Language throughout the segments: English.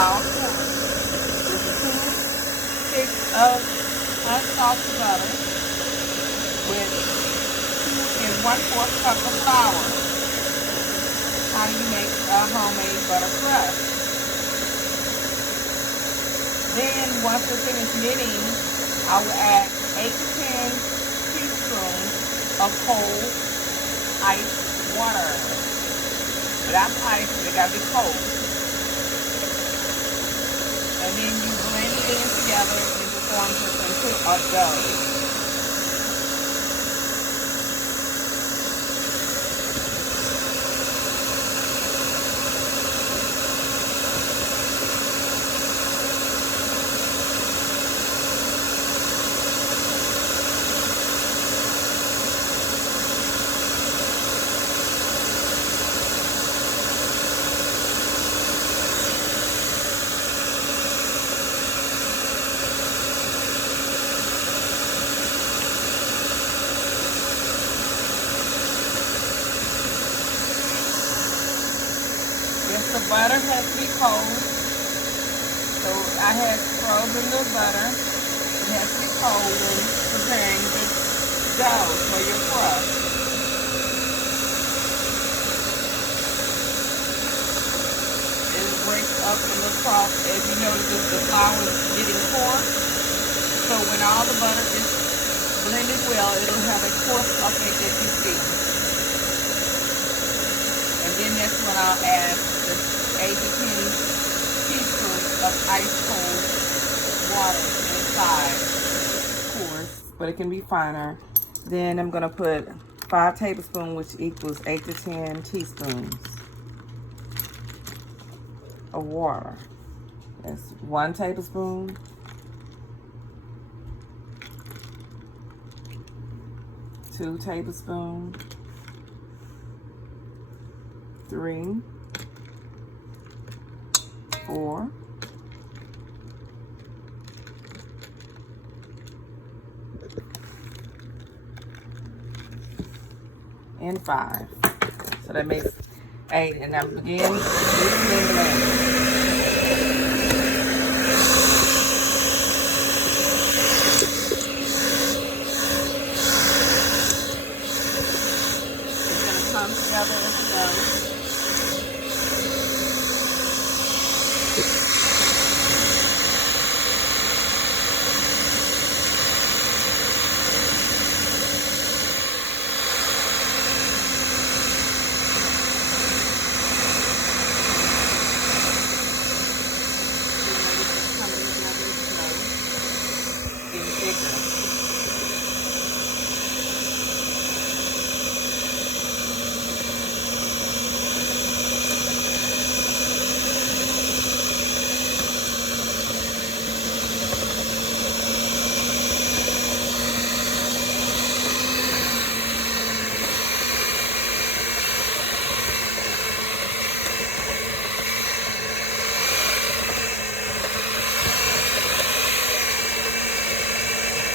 flour crust. This is 2 sticks of unsalted butter with 2 1/4 cup of flour. How you make a homemade butter crust. Then once you're finished knitting, I will add 8 to 10 teaspoons of cold ice water. Without ice, they gotta be cold. And then you blend it in together and it forms into a dough. The butter has to be cold, so I had frozen the butter. It has to be cold when preparing the dough for your crust. It breaks up in the crust. As you notice, the flour is getting coarse, so when all the butter is blended well, it'll have a coarse effect that you see. And then that's when I'll add 8 to 10 teaspoons of ice cold water inside, of course, but it can be finer. Then I'm gonna put 5 tablespoons, which equals 8 to 10 teaspoons of water. That's 1 tablespoon, 2 tablespoons, 3, 4, and 5. So that makes 8. And I'm beginning to blend. It's going to come together as a dough.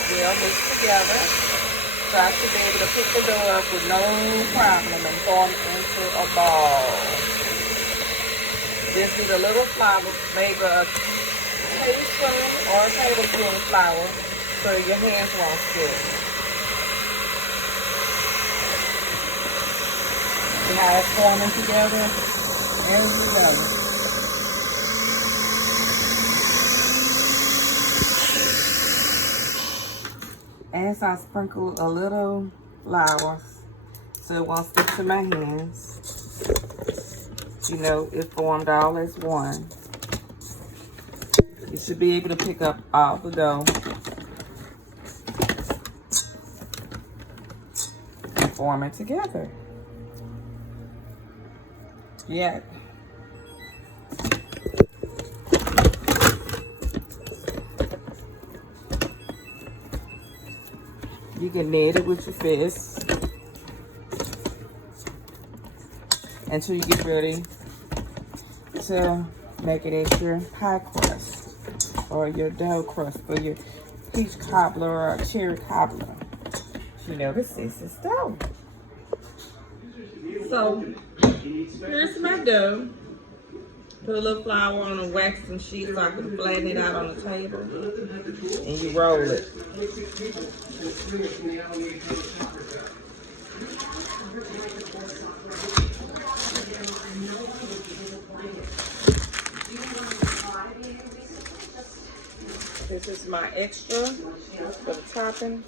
Well mixed together, so I should be able to pick the dough up with no problem and form into a ball. Just need a little flour, maybe a tablespoon or a tablespoon of flour, so your hands won't stick. See how it's forming together? There we go. As I sprinkle a little flour so it won't stick to my hands. You know, it formed all as one. You should be able to pick up all the dough and form it together. Yeah. You can knead it with your fist until you get ready to make it as your pie crust or your dough crust for your peach cobbler or cherry cobbler. You notice this is dough. So here's my dough. Put a little flour on and wax some sheets so I can flatten it out on the table. And you roll it. This is my extra for the topping.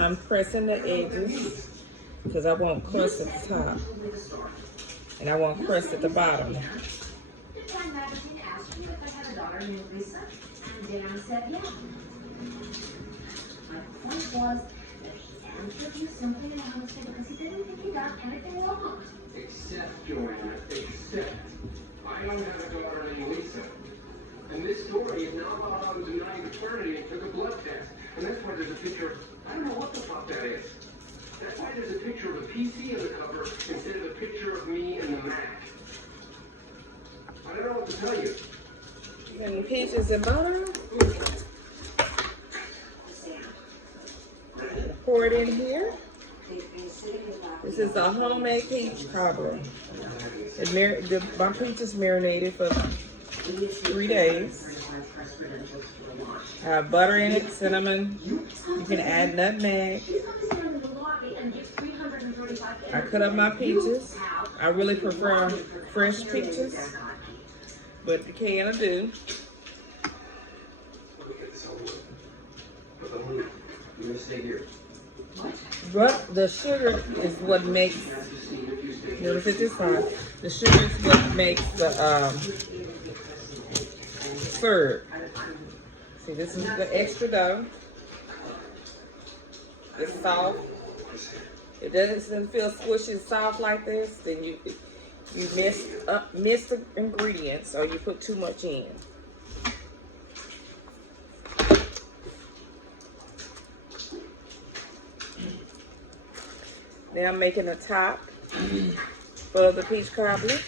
I'm pressing the edges because I want crust at the top and I want crust at the bottom. Except, Joanna, except. I don't have a daughter named Lisa. And this story is now about how I was denying paternity and took a blood test. And that's why there's a picture. I don't know what the fuck that is. That's why there's a picture of a PC on the cover instead of a picture of me and the Mac. I don't know what to tell you. And peaches and butter. Pour it in here. This is a homemade peach cobbler. My peaches marinated for 3 days. I have butter in it, cinnamon. You can add nutmeg. I cut up my peaches. I really prefer fresh peaches, but the can of do. But the sugar is what makes, notice it this time, the sugar is what makes the serve. See, this is the extra dough. It's soft. It doesn't feel squishy and soft like this, then you miss the ingredients or you put too much in. Now I'm making a top for the peach cobbler.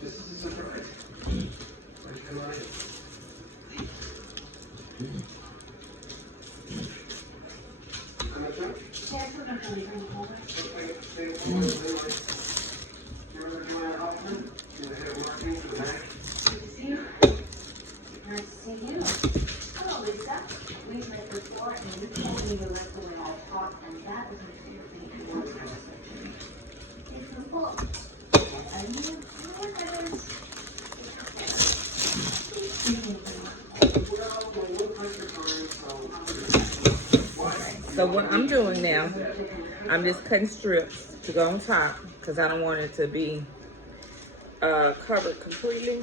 This is a surprise. So what I'm doing now, I'm just cutting strips to go on top because I don't want it to be covered completely.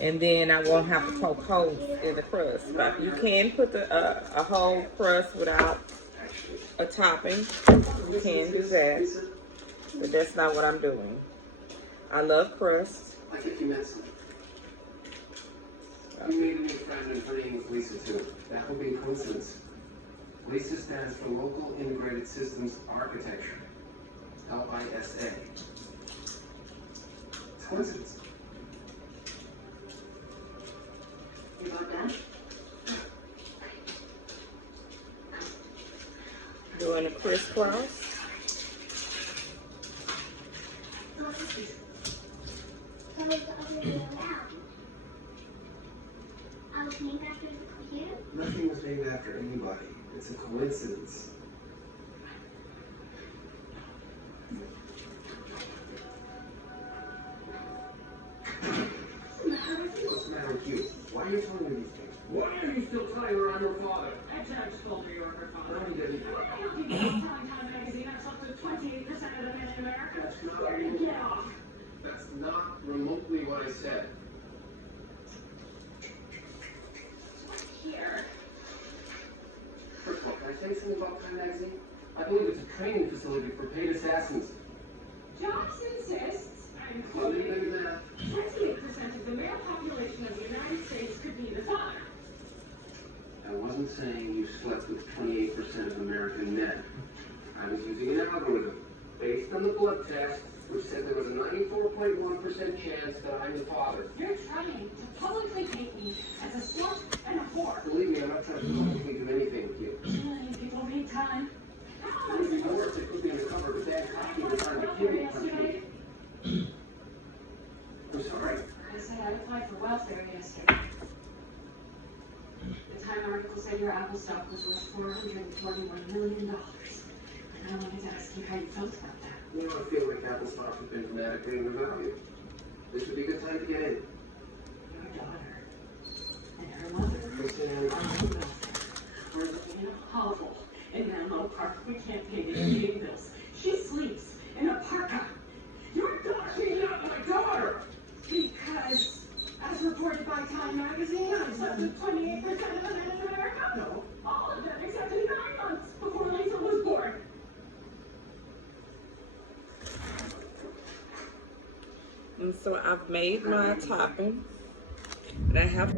And then I won't have to poke holes in the crust. But you can put a whole crust without a topping. You can do that. But that's not what I'm doing. I love crust. I think you meant something. You made a new friend and her name was Lisa too. That would be a coincidence. Lisa stands for Local Integrated Systems Architecture. LISA. It's a coincidence. You got that? Doing a crisscross. Nothing was named after anybody. It's a coincidence. What's the matter with you? Why are you telling me these things? Why are you still telling her I'm your father? I just told her you're her father. No, you didn't. Telling Time magazine I slept with 28% of the men in America. That's not, Get off. that's not remotely what I said. Here. First of all, can I say something about Time magazine? I believe it's a training facility for paid assassins. Josh insists, Other including than that, 28% of the male population of the United States could be the father. that wasn't wasn't saying you slept with 28% of American men. I was using an algorithm based on the blood test, which said there was a 94.1% chance that I'm the father. You're trying to publicly paint me as a slut and a whore. Believe me, I'm not trying to publicly do anything with you. Million people need time. It would be more if they put me in the cover of a bad copy and trying to kill me. Yesterday, I'm sorry. I said I applied for welfare yesterday. The Time article said your Apple stock was worth $421 million. And I wanted to ask you how you felt about that. You know, I feel like Apple stock has been dramatically undervalued. This would be a good time to get in. Your daughter and her mother are on welfare. We're living in a hovel in Menlo Park. We can't pay the heating bills. She sleeps in a parka. Your daughter. She's not my daughter! Because, as reported by Time magazine, I slept with 28% of the men in America. No. All of them except in 9 months before Lisa was born. And so I've made my topping. And I have